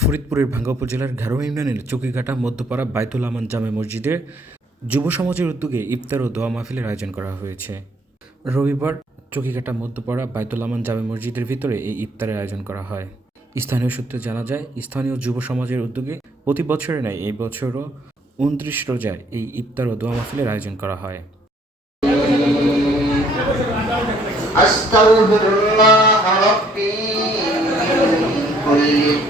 ফরিদপুরের ভাঙ্গা উপজেলার ঘারোয়া ইউনিয়নের চকিঘাটা মধ্যপাড়া বাইতুল আমান জামে মসজিদে যুব সমাজের উদ্যোগে ইফতার ও দোয়া মাহফিলের আয়োজন করা হয়েছে রবিবার চকিঘাটা মধ্যপাড়া বাইতুল আমান জামে মসজিদের ভিতরে এই ইফতারের আয়োজন করা হয় স্থানীয় সূত্রে জানা যায় স্থানীয় যুব সমাজের উদ্যোগে প্রতি বছরের ন্যায় এই বছরও উনত্রিশ রোজায় এই ইফতার ও দোয়া মাহফিলের আয়োজন করা হয় أستغفر الله ربي من كل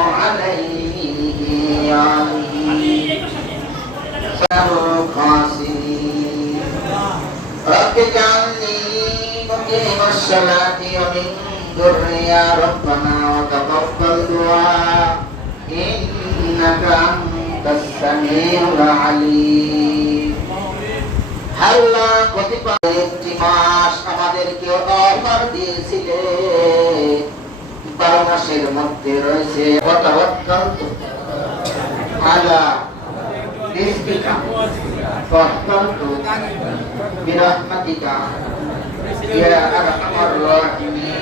القاسمين رب اجعلني مقيم الصلاة ومن ذرية ربنا وتقبل دعاء إنك أنت السميع العليم আল্লাহ কতিপয় একটি মাস আমাদেরকে অফার দিয়েছিলে বারো মাসের মধ্যে রয়েছে আলা bahkan untuk tidak mati kah dia adalah Allah ini